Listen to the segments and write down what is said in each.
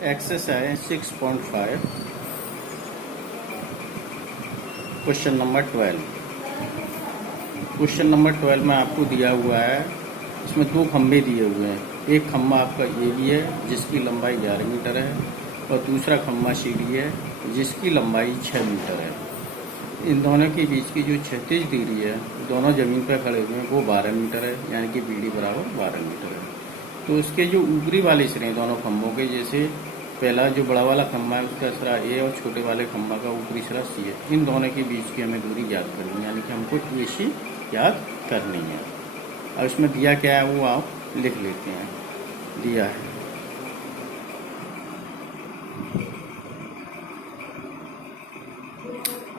Exercise 6.5 question number 12। Question number 12 में आपको दिया हुआ है, इसमें दो खंभे दिए हुए हैं। एक खंभा आपका ए बी है जिसकी लंबाई 11 मीटर है और दूसरा खंभा सी डी है जिसकी लंबाई 6 मीटर है। इन दोनों के बीच की जो क्षैतिज दूरी है, दोनों जमीन पर खड़े हुए हैं, वो 12 मीटर है, यानी कि बी डी बराबर 12 मीटर है। तो उसके जो ऊपरी वाले सिरे दोनों खंभों के, जैसे पहला जो बड़ा वाला खंभा है उसका सिरा ए और छोटे वाले खंभा का ऊपरी सिरा सी है, इन दोनों के बीच की हमें दूरी याद करनी है, यानी कि हमको ए सी याद करनी है। अब इसमें दिया क्या है वो आप लिख लेते हैं। दिया है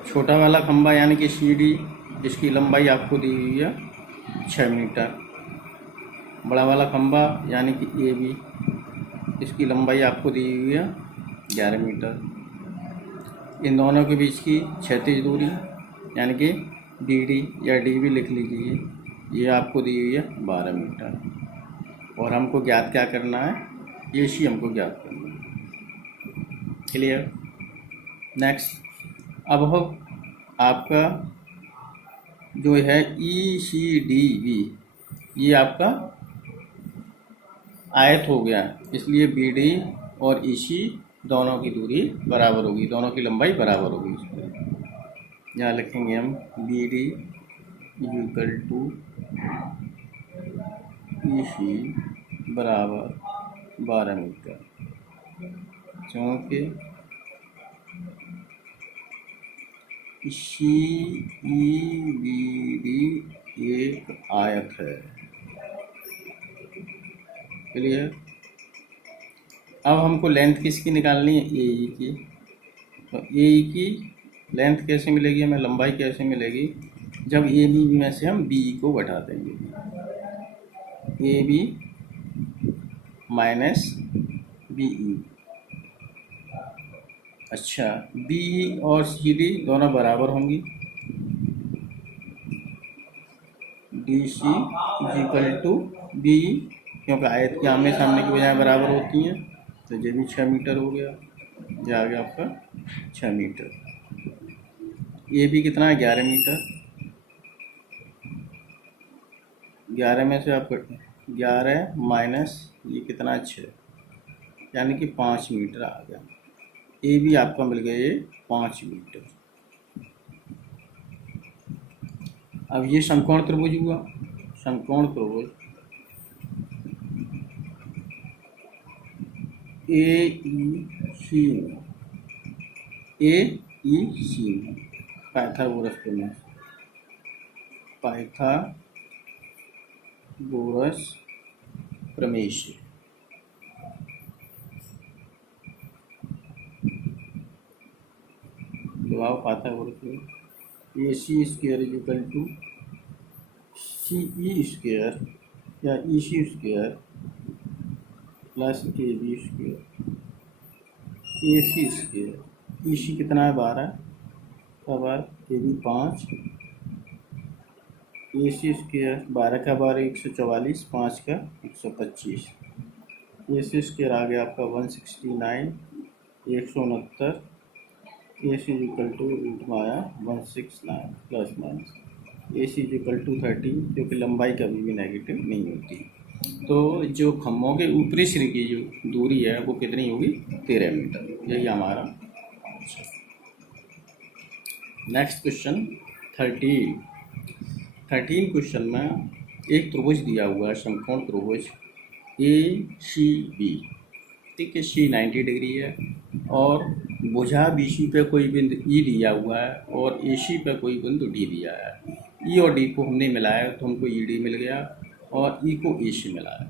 छोटा वाला खंभा यानी कि सी डी, जिसकी लंबाई आपको दी हुई है 6 मीटर। बड़ा वाला खंभा यानी कि ए बी, इसकी लंबाई आपको दी हुई है 11 मीटर। इन दोनों के बीच की क्षैतिज दूरी यानी कि बी डी या डी भी लिख लीजिए, ये आपको दी हुई है 12 मीटर। और हमको ज्ञात क्या करना है, ये सी हमको ज्ञात करना है। क्लियर। नेक्स्ट, अब हम आपका जो है ई सी डी बी, ये आपका आयत हो गया, इसलिए बी डी और ई सी दोनों की दूरी बराबर होगी, दोनों की लंबाई बराबर होगी। यहाँ लिखेंगे हम बी डी इक्वल टू ई सी बराबर 12 मीटर, क्योंकि सी ई बी डी एक आयत है। क्लियर। अब हमको लेंथ किसकी निकालनी है, ए ई की। तो ए ई की लेंथ कैसे मिलेगी हमें, लंबाई कैसे मिलेगी, जब ए बी में से हम बी को घटा देंगे। A B minus B E. अच्छा, बी और सी डी दोनों बराबर होंगी, D C equal to B, क्योंकि आयत के आमने सामने की बजाय बराबर होती हैं। तो ये भी 6 मीटर हो गया, ये आ गया आपका 6 मीटर। ये भी कितना है, 11 मीटर। 11 में से आप 11 माइनस ये कितना, 6, यानी कि 5 मीटर आ गया। ए भी आपका मिल गया ये 5 मीटर। अब ये समकोण त्रिभुज हुआ, समकोण त्रिभुज ए ई सी, ए ई सी पाइथागोरस प्रमेय, पाइथागोरस प्रमेय से जवाब Pythagoras A C square is equal to C E square या E C square plus A B square, A C square. E C कितना है, 12 का बार, A B 5, A C square 12 का बार 144, 5 का 125, ए सी स्क्वायर आ गया आपका 169, 169, A C equal to root में आया 169 plus minus, A C equal to 13, क्योंकि लंबाई कभी भी नेगेटिव नहीं होती। तो जो खम्भों के ऊपरी सिरे की जो दूरी है वो कितनी होगी, 13 मीटर। यही हमारा। नेक्स्ट क्वेश्चन 13 क्वेश्चन में एक त्रिभुज दिया हुआ है, समकोण त्रिभुज ए सी बी। ठीक है, सी 90 डिग्री है और भुजा बी सी पे कोई बिंदु ई दिया हुआ है और ए सी पे कोई बिंदु डी दिया है। ई और डी को हमने मिलाया तो हमको ई डी मिल गया और ई को ए से मिलाया,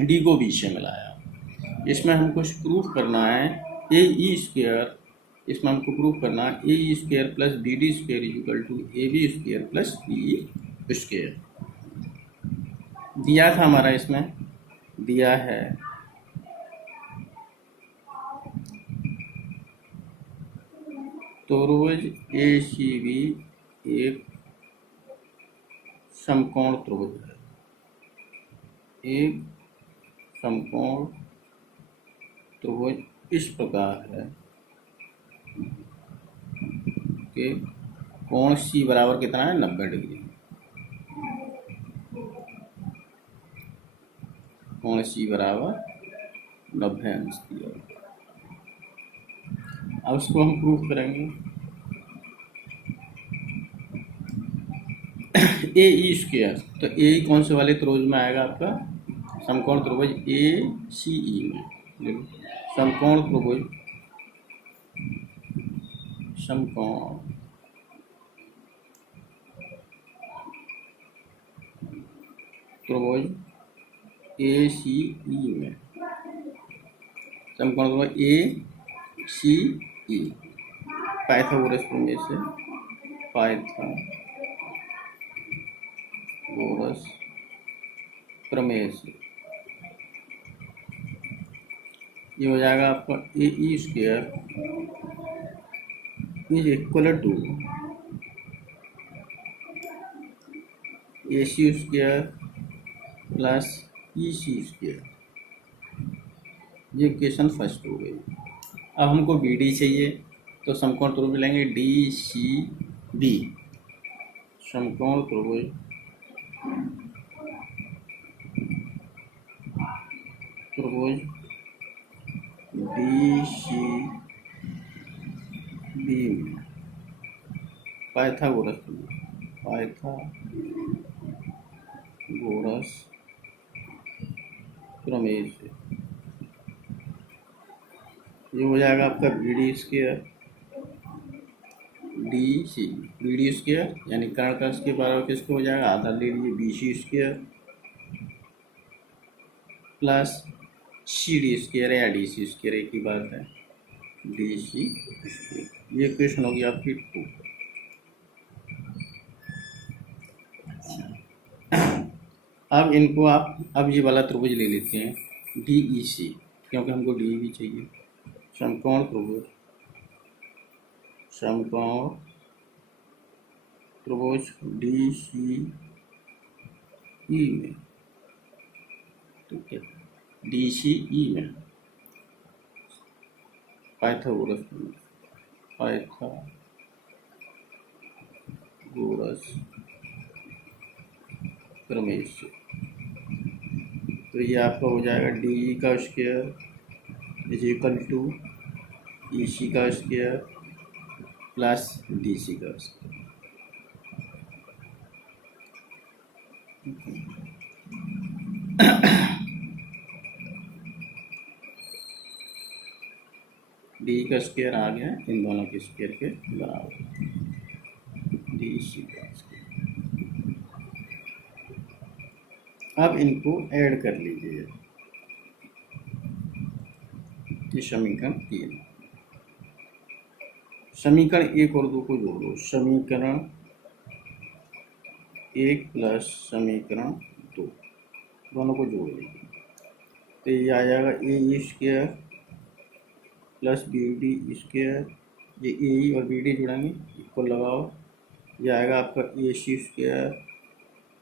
डी को बी से मिलाया। इसमें हमको प्रूफ करना है ए ई स्क्वायर, इसमें हमको प्रूफ करना है A E square plus B D square equal to A B square plus B E square. दिया था हमारा, इसमें दिया है त्रिभुज ए सी बी एक समकोण त्रिभुज है, एक समकोण तो वो इस प्रकार है कि कोण सी बराबर कितना है 90 डिग्री। कोण सी बराबर 90 अंश दिया। अब उसको हम प्रूफ करेंगे। ए ई स्क्वायर, तो ए कौन से वाले त्रिभुज में आएगा आपका? समकोण त्रिभुज ए सी ई में। देखो समकोण त्रिभुज, समकोण त्रिभुज ए सी ई में, समकोण त्रिभुज ए सी ई पाइथागोरस प्रमेय से, पाइथागोरस प्रमेय से ये हो जाएगा आपका A E square is equal to A C square plus E C square. ये इक्वेशन फर्स्ट हो गई। अब हमको बी डी चाहिए, तो समकोण त्रिभुज लेंगे डी सी बी। समकोण त्रिभुज डी सी बी में पाइथागोरस प्रमेय से ये हो जाएगा आपका B D square D C, B D square यानी कर्ण का स्क्वायर बराबर किसको हो जाएगा? आधा ले लीजिए B C square plus C D square या डी सी स्क्वायर, एक ही बात है, डी सी स्क्वायर। ये क्वेश्चन होगी आपकी 2। अब इनको अब ये वाला त्रिभुज ले लेते हैं डी ई सी, क्योंकि हमको डी भी चाहिए। समकोण त्रिभुज डी सी ई में, ठीक है, डी सी ई में पाइथागोरस प्रमेय से, तो ये आपका हो जाएगा डी ई का स्क्वायर इज इक्वल टू ई सी का स्क्वायर प्लस डी सी का स्क्वायर। डी का स्क्वायर आ गया इन दोनों के स्क्वायर के बराबर, डी सी का स्क्वायर। अब इनको ऐड कर लीजिए, ये समीकरण 3। समीकरण 1 और 2 को जोड़ो, समीकरण 1 प्लस समीकरण 2 दोनों को जोड़ लीजिए, तो ये आ जाएगा A E square plus B D square. ये ए ई और बी डी जुड़ेंगे, इक्वल लगाओ, ये आएगा आपका A C square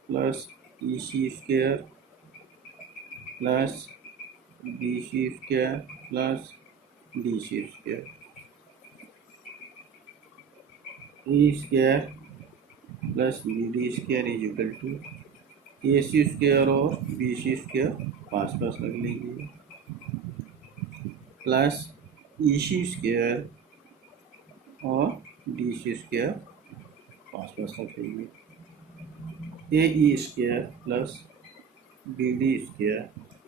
plus E C square plus B C square plus D C square. A square plus B D square is equal to A C square और B C square पास पास रख लीजिए plus E C square और D C square पास पास रख लीजिए। A E square plus B D square,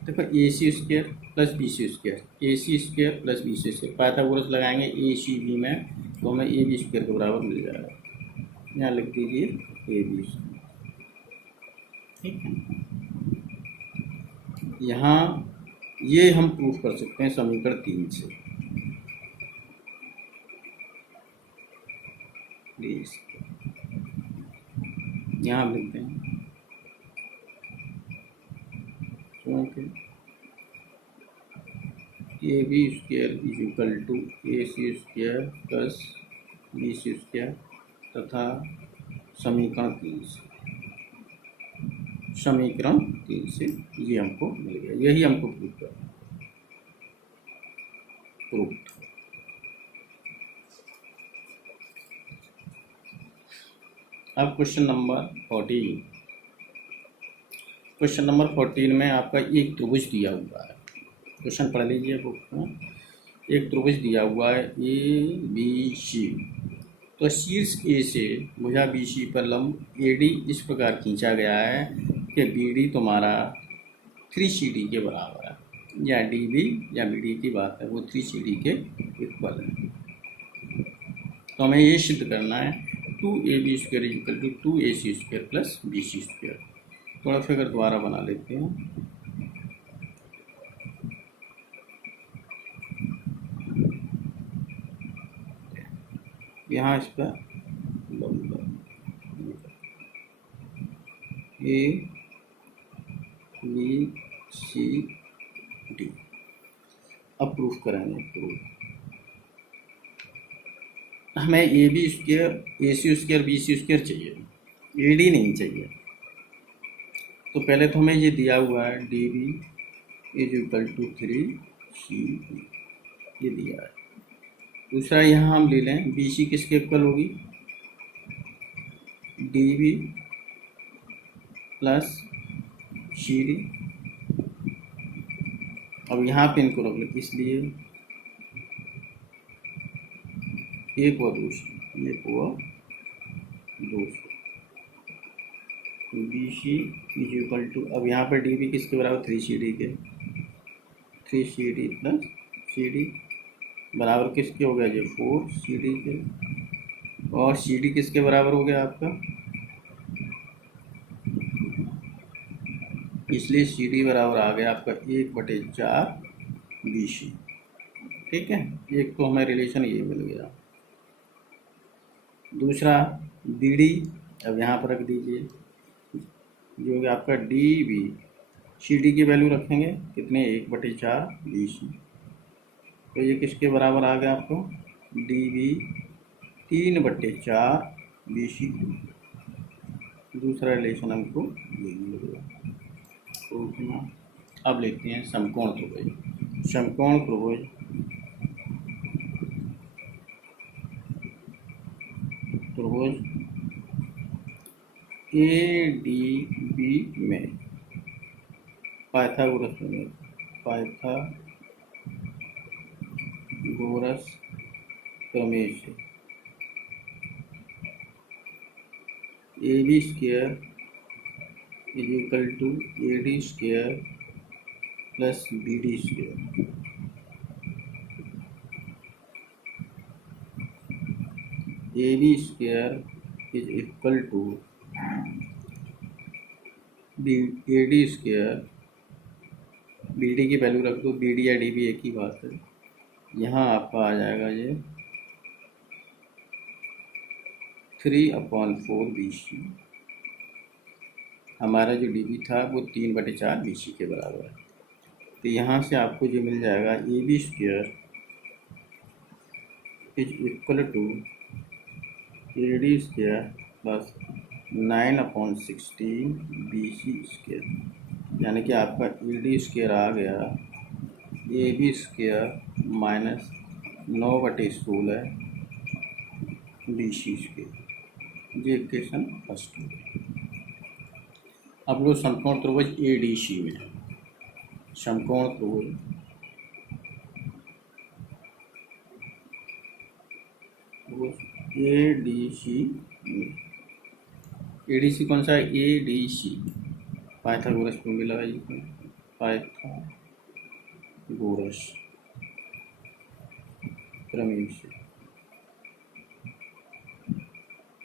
देखो A C square plus B C square, A C square plus B C square, Pythagoras लगाएंगे ए सी बी में, तो हमें ए बी स्क्वायर के बराबर मिल जाएगा। यहाँ लिख दीजिए ए बी स्क्वायर, ठीक है। यहाँ ये हम प्रूफ कर सकते हैं समीकरण 3 से। यहाँ लिखते हैं क्योंकि A B square is equal to A C square plus B C square तथा समीकरण 3 से ये हमको मिल गया, यही हमको प्रूफ करना। प्रूव्ड। अब क्वेश्चन नंबर 14। क्वेश्चन नंबर 14 में आपका एक त्रिभुज दिया हुआ है। क्वेश्चन पढ़ लीजिए बुक में। एक त्रिभुज दिया हुआ है ए बी सी। तो शीर्ष ए से भुजा बी सी पर लंब ए डी इस प्रकार खींचा गया है कि बी डी तुम्हारा 3CD के बराबर है, या डी बी या बी डी की बात है, वो 3CD के इक्वल है। तो हमें ये सिद्ध करना है 2AB² equal to 2AC² plus BC²। थोड़ा फिगर दोबारा बना लेते हैं। यहाँ इस पर ए बी सी डी। अब प्रूफ करेंगे। प्रूफ हमें AC² BC² चाहिए, AD नहीं चाहिए। तो पहले तो हमें ये दिया हुआ है DB is equal to 3CD, ये दिया है। दूसरा यहाँ हम ले लें BC किसके इक्वल होगी, DB प्लस CD। अब यहाँ पे इनको रख लो, इसलिए एक व दूसरा, एक व दूसरा। BC इज इक्वल टू, अब यहाँ पर DB किसके बराबर, 3CD के, 3CD प्लस CD बराबर किसके हो गया, ये 4CD के। और CD किसके बराबर हो गया आपका, इसलिए CD बराबर आ गया आपका 1/4 BC। ठीक है, एक तो हमें रिलेशन ये मिल गया। दूसरा BD, अब यहाँ पर रख दीजिए, जो हो गया आपका DB। CD की वैल्यू रखेंगे कितने, 1/4 BC। तो ये किसके बराबर आ गया आपको, DB 3/4 BC। दूसरा रिलेशन हमको ये मिल गया। तो अब लेते हैं समकोण त्रिभुज। समकोण त्रिभुज ADB में पाइथागोरस प्रमेय से AB² is equal to AD² plus BD²। AB² is equal to AD², BD की वैल्यू रख दो, BD या DB एक ही बात है। यहाँ आपका आ जाएगा ये 3/4 BC। हमारा जो DB था वो 3/4 BC के बराबर है। तो यहाँ से आपको जो मिल जाएगा AB² is equal to AD² plus 9/16 BC²। यानी कि आपका AD² आ गया AB² माइनस 9/16 BC²। ये इक्वेशन फर्स्ट है। अब लोग समकोण त्रिभुज ADC में, समकोण त्रिभुज ADC में, ADC कौन सा है, ADC पाइथागोरस प्रमेय लगाइए, पाइथागोरस प्रमेय से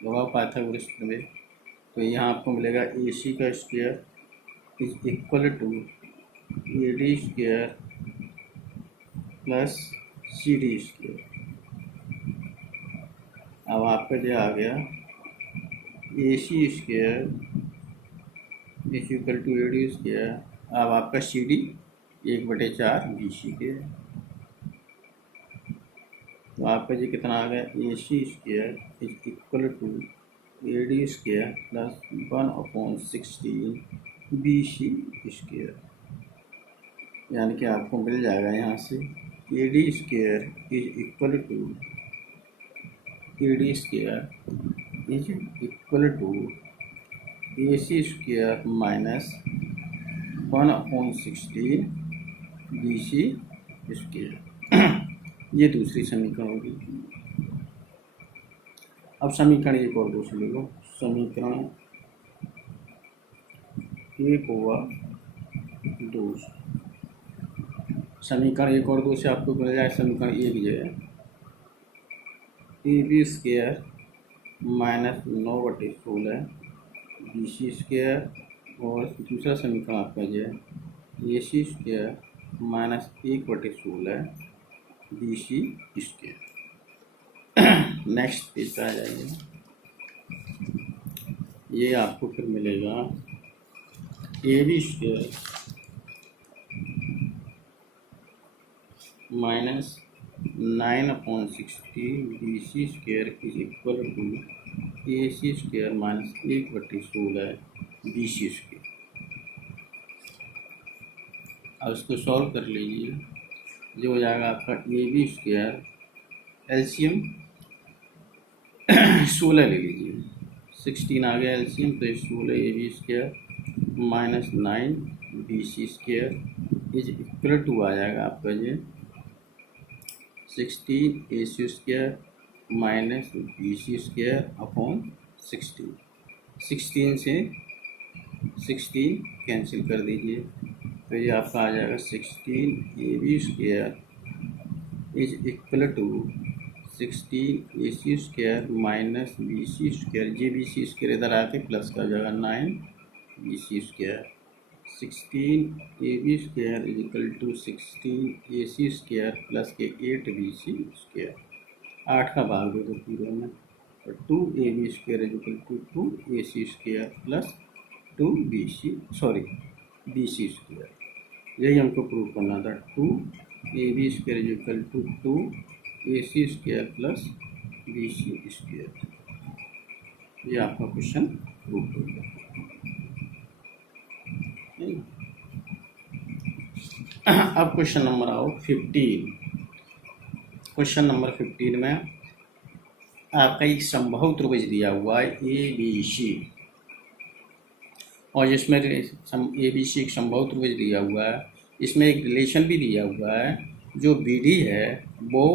लगाओ पाइथागोरस प्रमेय। तो यहाँ आपको मिलेगा AC² is equal to AD² plus CD²। अब आपका जो आ गया AC² is equal to AD²। अब आपका CD 1/4 BC के। तो आपका जी कितना आ गया, AC² is equal to AD² plus 1/16 BC²। यानी कि आपको मिल जाएगा यहाँ से A D square is equal to A D square is equal to A C square minus 1/16 B C square. ये दूसरी समीकरण होगी। अब समीकरण एक और दो से ले लो। समीकरण एक हुआ दो, समीकरण एक और दो से आपको मिल जाए समीकरण एक जो है A B square minus 9/16 B C square, और दूसरा समीकरण आपका जो है A C square minus 1/16 B C square. Next page पे आ जाइए। ये आपको फिर मिलेगा A B square minus 9/60 B C square is equal to A C square minus 1/16 B C square. अब इसको सॉल्व कर लीजिए। जो हो जाएगा आपका ए बी स्क्वायर, एलसीएम 16 ले लीजिए, 16 आ गया एलसीएम, तो 16 A B square minus 9 B C square is equal to आ जाएगा आपका ये 16 A C square minus B C square upon 16। 16 से 16 कैंसिल कर दीजिए, तो ये आपका आ जाएगा 16 A B square is equal to 16 A C square minus B C square, जे बी सी स्क्वायर इधर आके प्लस का जाएगा 9 B C square. 16 A B square is equal to 16 A C square plus के 8 बी सी स्क्वायर। 8 का भाग दे दो पूरे में, और 2 A B square is equal to 2 A C square plus 2 B C B C square. यही हमको prove करना था। 2 A B square is equal to 2 A C square plus B C square. ये आपका क्वेश्चन प्रूव हो गया। अब question number आओ 15। क्वेश्चन नंबर 15 में आपका एक समबाहु त्रिभुज दिया हुआ है ए बी सी, और जिसमें ए बी सी एक समबाहु त्रिभुज दिया हुआ है। इसमें एक रिलेशन भी दिया हुआ है, जो बी डी है वो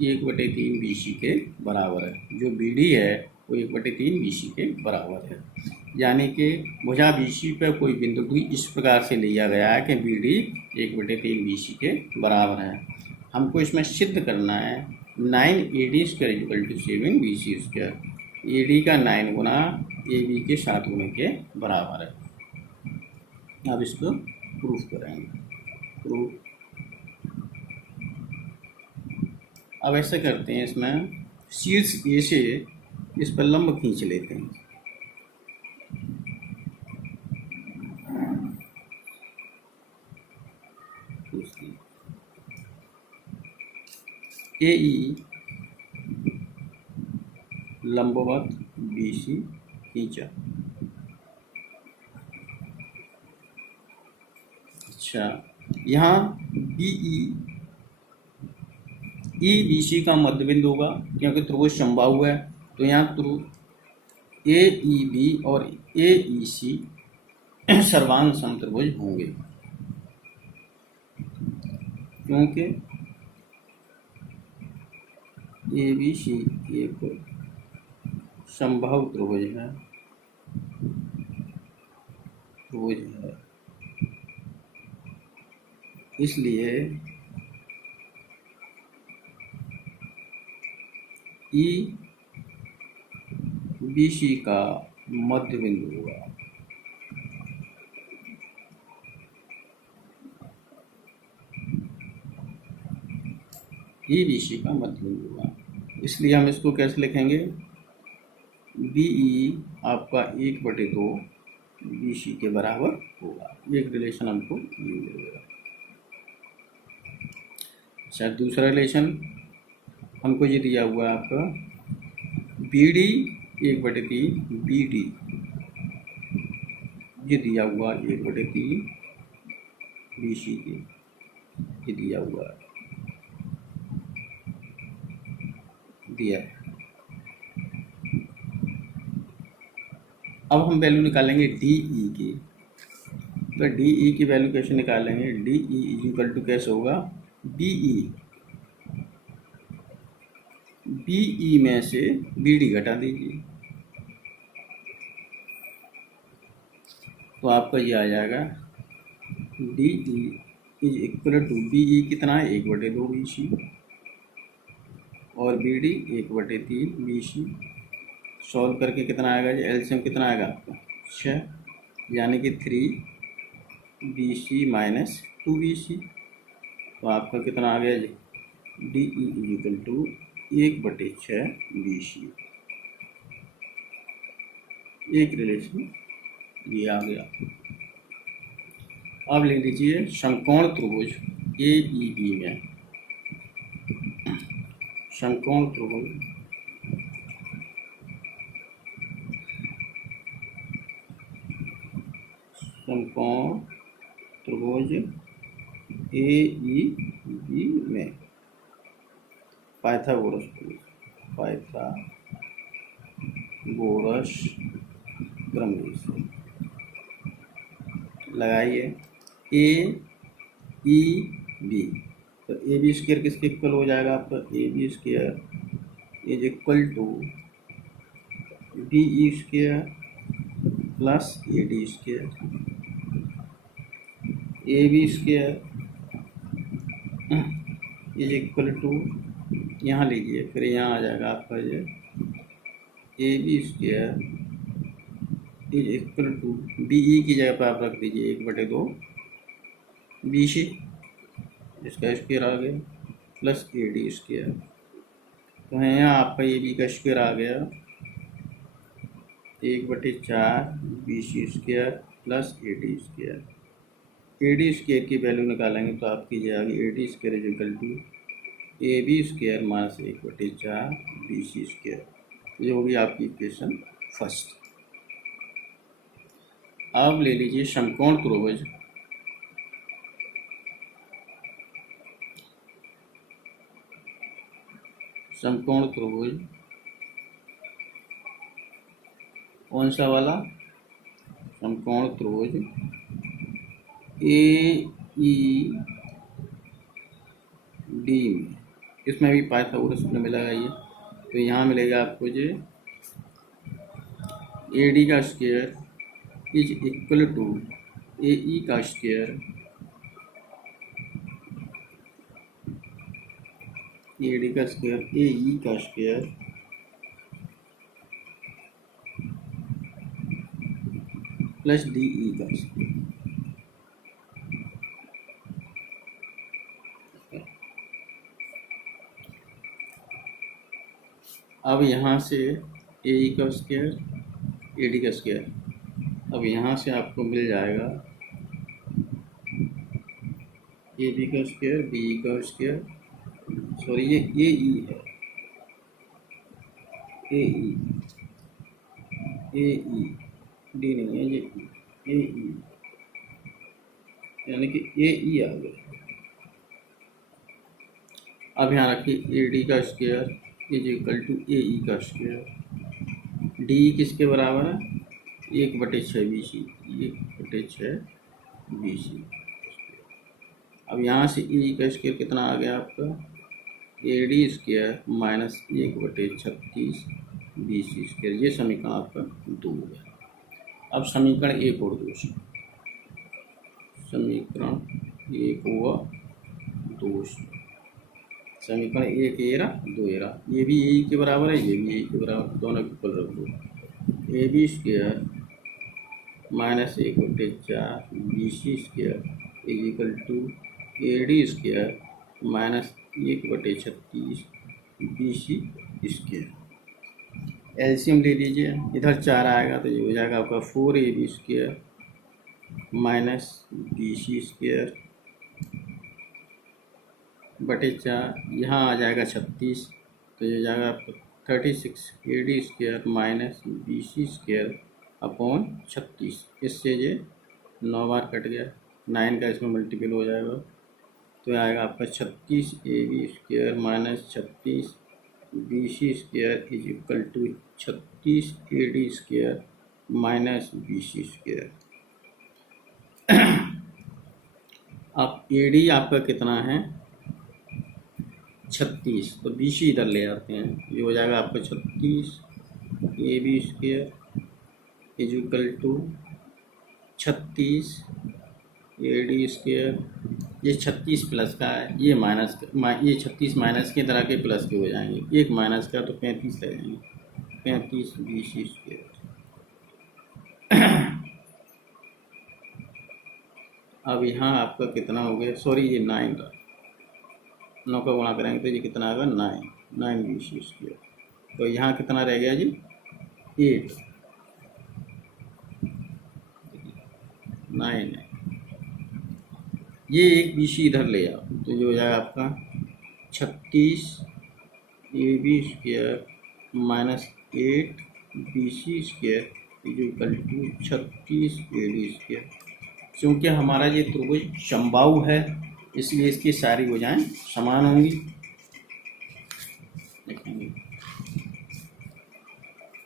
1/3 बी सी के बराबर है। जो बी डी है वो 1/3 बी सी के बराबर है। यानी कि भुजा बी सी पर कोई बिंदु भी इस प्रकार से लिया गया है कि बी डी 1/3 बी सी के बराबर है। हमको इसमें सिद्ध करना है 9 A D square equal to 7 B C square. A D का 9 गुना ए बी के 7 गुने के बराबर है। अब इसको प्रूफ करेंगे। प्रूफ अब ऐसे करते हैं, इसमें शीर्ष ए से इस पर लंब खींच लेते हैं। ए ई लंबवत बी सी खींचा। अच्छा, यहाँ बी ई बी सी का मध्य बिंदु होगा, क्योंकि त्रिभुज समबाहु है। तो यहाँ ए ई बी और ए ई सी सर्वांग समत्रिभुज होंगे, क्योंकि ए बी सी एक समबाहु त्रिभुज है। इसलिए ई बी सी का मध्य बिंदु होगा। ई बी सी का मध्य बिंदु होगा, इसलिए हम इसको कैसे लिखेंगे? बी ई आपका 1/2 बी सी के बराबर होगा। एक रिलेशन हमको मिल जाएगा। अच्छा, दूसरा रिलेशन हमको ये दिया हुआ है आपका बी डी 1/3 बी डी, ये दिया हुआ 1/3 बी सी के, ये दिया हुआ है। दिया है। अब हम वैल्यू निकालेंगे डी ई की। तो डी ई की वैल्यू कैसे निकालेंगे? D E is equal to कैसे होगा? B E. बी ई में से बी डी घटा दीजिए तो आपका ये आ जाएगा D E is equal to B E कितना है? 1/2 बी सी और B D 1/3 B C. Solve करके कितना आएगा जी? एलसीएम कितना आएगा आपका? 6, यानी कि 3 B C minus 2 B C. तो आपका कितना आ गया जी? D E is equal to 1/6 B C. एक रिलेशन ये आ गया। अब ले लीजिए समकोण त्रिभुज ए ई बी में। समकोण त्रिभुज समकोण त्रिभुज ए ई बी में पाइथागोरस क्रम लगाइए ए ई बी। तो ए बी स्क्वायर किसके इक्वल हो जाएगा आपका? A B square is equal to B E square plus A D square. A B square is equal to, यहाँ लीजिए फिर यहाँ आ जाएगा आपका ये A B square is equal to B E की जगह पर आप रख दीजिए 1/2 बी सी, इसका स्क्वायर आ गया प्लस ए डी स्क्वायर। तो है यहाँ आपका ए बी का स्क्वायर आ गया 1/4 B C square plus A D square. A D square की वैल्यू निकालेंगे तो आपकी जाएगी A D square is equal to A B square minus 1/4 B C square. ये होगी आपकी इक्वेशन फर्स्ट। अब ले लीजिए समकोण त्रिभुज कौन सा वाला? समकोण त्रिभुज ए ई डी में। इसमें भी पाइथागोरस में मिलेगा ये। तो यहाँ मिलेगा आपको जो ए डी का स्क्वायर इज इक्वल टू ए ई का स्क्वायर ए डी का स्क्वायर ए ई का स्क्वायर प्लस डी ई का स्क्वायर। अब यहाँ से ए ई का स्क्वायर ए डी का स्क्वायर। अब यहाँ से आपको मिल जाएगा ए बी का स्क्वायर बी ई का स्क्वायर, सॉरी ये ए ई है, ए ई डी नहीं है, ये ए ई यानी कि ए ई आ गया। अब यहाँ रखिए ए डी का स्क्वायर इज इक्वल टू ए ई का स्क्वायर। डी किसके बराबर है? 1/6 बी सी, 1/6 बी सी। अब यहाँ से ई का स्क्वायर कितना आ गया आपका? A D square minus 1/36 B C square. ये समीकरण आपका 2 है। अब समीकरण 1 और 2 से, समीकरण 1 हुआ 2 से, समीकरण 1 एरा 2 एरा, ये भी ए के बराबर है, ये भी ए के बराबर, दोनों इक्वल रख दो। A B square minus 1/4 B C square is equal to A D square minus 1/36 B C square. LCM ले लीजिए, इधर 4 आएगा तो ये हो जाएगा आपका 4ab square minus B C square बटे 4, यहाँ आ जाएगा 36, तो ये जाएगा आपका 36 A D square minus B C square upon 36। इससे ये 9 बार कट गया, 9 का इसमें मल्टीपल हो जाएगा, तो आएगा आपका 36 A B square minus 36 BC² is equal to 36 AD² minus BC²। अब AD आपका कितना है 36, तो BC इधर ले आते हैं, ये हो जाएगा आपका 36 AB² is equal to 36 AD²। ये 36 प्लस का है, ये माइनस ये 36 माइनस की तरह के प्लस के हो जाएंगे, एक माइनस का तो 35 रह जाएंगे, 35 BC²। अब यहाँ आपका कितना हो गया, सॉरी ये 9 का, 9 का गुणा करेंगे तो ये कितना आएगा 9 BC²। तो यहाँ कितना रह गया जी 8, 9 है, ये एक BC इधर ले आओ तो ये हो जाएगा आपका 36 AB² minus 8 BC² is equal to 36 AD²। क्योंकि हमारा ये त्रिभुज समबाहु है इसलिए इसकी सारी भुजाएं समान होंगी। देखेंगे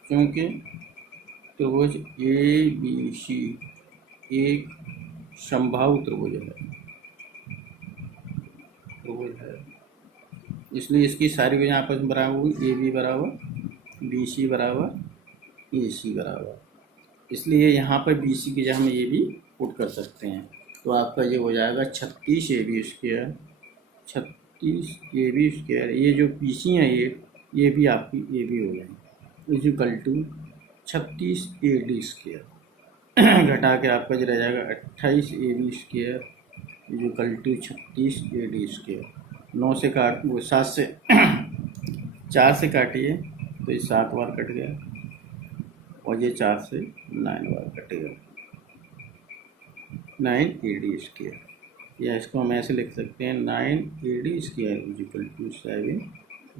क्योंकि त्रिभुज ABC एक समबाहु त्रिभुज है, इसलिए इसकी सारी भुजाएं आपस में बराबर होगी, AB बराबर BC बराबर AC बराबर, इसलिए यहाँ पर BC की जगह हम ये भी पुट कर सकते हैं। तो आपका ये हो जाएगा 36 AB², 36 AB², ये जो BC है ये भी आपकी AB हो जाएंगे इज इक्वल टू 36 AD²। घटा के आपका जो रह जाएगा 28 AB² is equal to 36 AD²। 9 से काट वो 7 से 4 से काटिए तो ये 7 बार कट गया और ये 4 से 9 बार कटेगा, 9 AD²। या इसको हम ऐसे लिख सकते हैं 9 AD² is equal to 7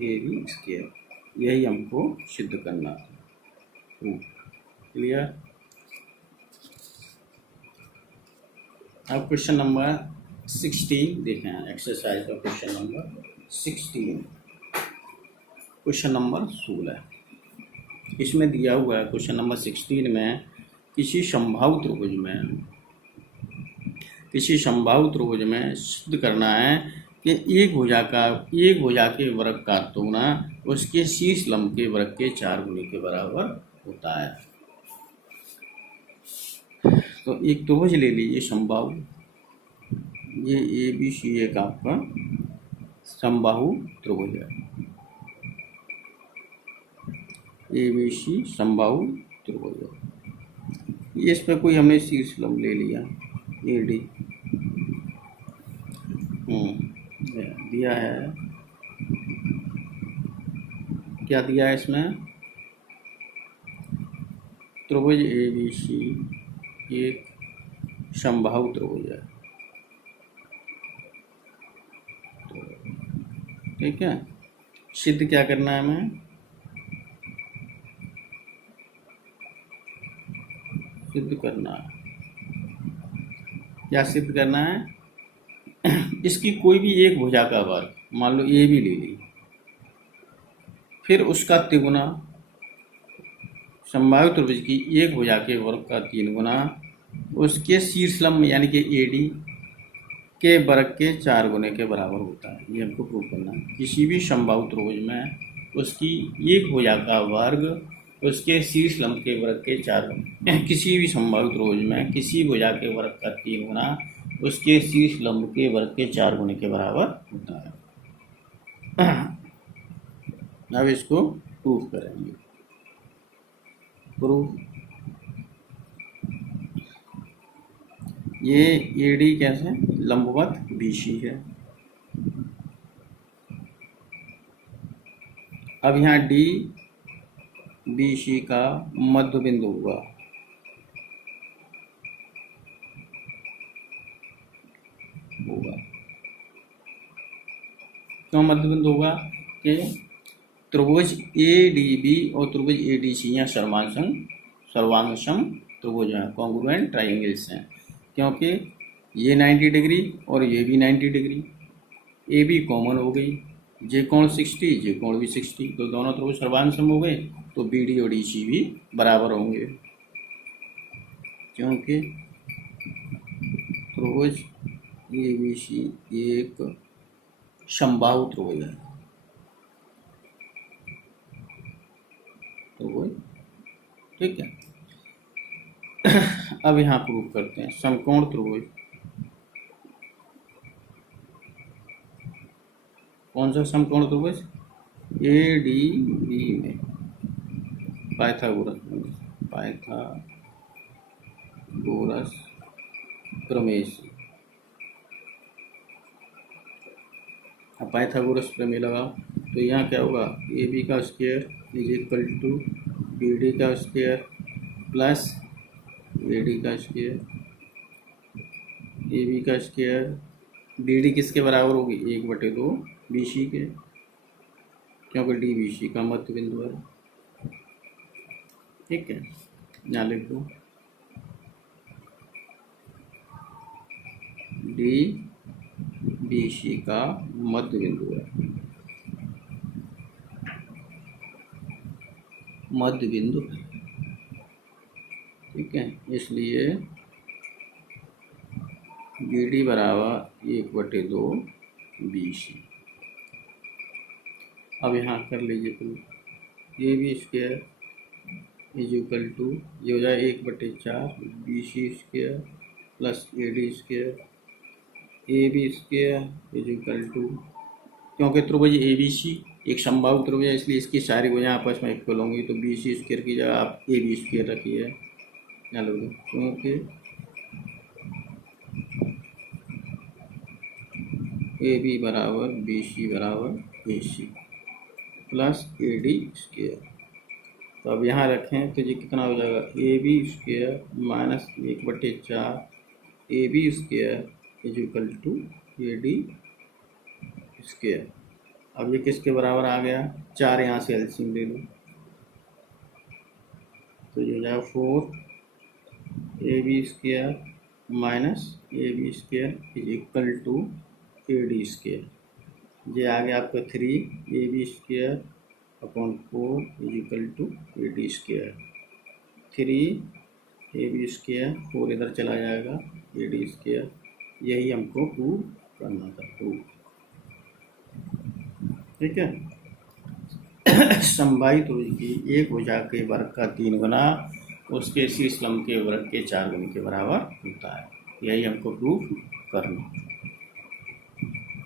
AB²। यही हमको सिद्ध करना था। क्लियर। अब क्वेश्चन नंबर 16 देखें, एक्सरसाइज का क्वेश्चन नंबर 16। क्वेश्चन नंबर 16 इसमें दिया हुआ है, क्वेश्चन नंबर 16 में किसी समबाहु त्रिभुज में सिद्ध करना है कि एक भुजा के वर्ग का दोगुना उसके शीर्ष लंब के वर्ग के 4 गुने के बराबर होता है। तो एक त्रिभुज ले लीजिए समबाहु, ये ABC एक आपका समबाहु त्रिभुज है, ABC समबाहु त्रिभुज है। इस पर कोई हमने शीर्ष लंब ले लिया AD, दिया है, क्या दिया है इसमें, त्रिभुज ABC एक समबाहु त्रिभुज है, ठीक है। सिद्ध क्या करना है हमें, सिद्ध करना है, क्या सिद्ध करना है, इसकी कोई भी एक भुजा का वर्ग, मान लो AB ले ली, फिर उसका तिगुना समबाहु त्रिभुज की एक भुजा के वर्ग का 3 गुना उसके शीर्ष लंब यानी कि AD के वर्ग के 4 गुने के बराबर होता है। ये हमको प्रूव करना है। किसी भी समबाहु त्रिभुज में उसकी एक भुजा का वर्ग उसके शीर्ष लंब के वर्ग के 4 गुने, किसी भी समबाहु त्रिभुज में किसी भुजा के वर्ग का 3 गुना उसके शीर्ष लंब के वर्ग के 4 गुने के बराबर होता है। अब इसको प्रूफ करेंगे। प्रूफ, ये AD कैसे लंबवत BC है। अब यहाँ D BC का मध्य बिंदु हुआ, क्यों मध्य बिंदु होगा कि त्रिभुज ADB और त्रिभुज ADC यहाँ सर्वांगसम त्रिभुज हैं, कॉन्ग्रुएंट ट्राइंगल्स हैं, क्योंकि ये 90 डिग्री और ये भी 90 डिग्री, AB कॉमन हो गई, जे कोण 60, जे कोण भी 60, तो दोनों त्रिभुज सर्वांसम हो गए, तो बी डी और डी सी भी बराबर होंगे, क्योंकि त्रिभुज ए बी सी एक समबाहु त्रिभुज है। त्रिभुज, ठीक है। अब यहाँ प्रूव करते हैं समकोण त्रिभुज। कौन सा समकोण त्रिभुज? ए डी बी में पाइथागोरस प्रमेय से। अब पाइथागोरस प्रमेय लगाओ तो यहाँ क्या होगा, ए बी का square is equal to B D का स्क्वायर प्लस ए डी का स्क्वायर, ए बी का स्क्वायर, बी डी किसके बराबर होगी? 1/2 बी सी के, क्योंकि डी बी सी का मध्य बिंदु है, ठीक है। यहाँ लिख दो डी बी सी का मध्य बिंदु है, मध्य बिंदु, ठीक है। इसलिए बी डी बराबर 1/2 बी सी। अब यहाँ कर लीजिए proof, A B square is equal to, ये हो जाए 1/4 B C square plus A D square, A B square is equal to, क्योंकि त्रिभुज ए बी सी एक समबाहु त्रिभुज है, इसलिए इसकी सारी भुजाएं आपस में इक्वल होंगी, तो बी सी स्क्वायर की जगह आप ए बी स्क्वायर रखिए, चलो क्योंकि ए बी बराबर बी सी बराबर A C plus A D square. तो अब यहाँ रखें तो ये कितना हो जाएगा, A B square minus 1/4 A B square is equal to A D square. अब ये किसके बराबर आ गया, 4 यहाँ से एलसीएम ले लो, तो ये हो जाएगा 4 A B square minus A B square is equal to A D square, ये आ गया आपका 3 A B square upon 4 is equal to A D square, 3 A B square 4 इधर चला जाएगा ए डी स्क्वायर। यही हमको प्रूव करना था, प्रूव, ठीक है। समबायु त्रिभुज की एक भुजा के वर्ग का 3 गुना उसके शीर्ष लंब के वर्ग के 4 गुने के बराबर होता है, यही हमको प्रूव करना।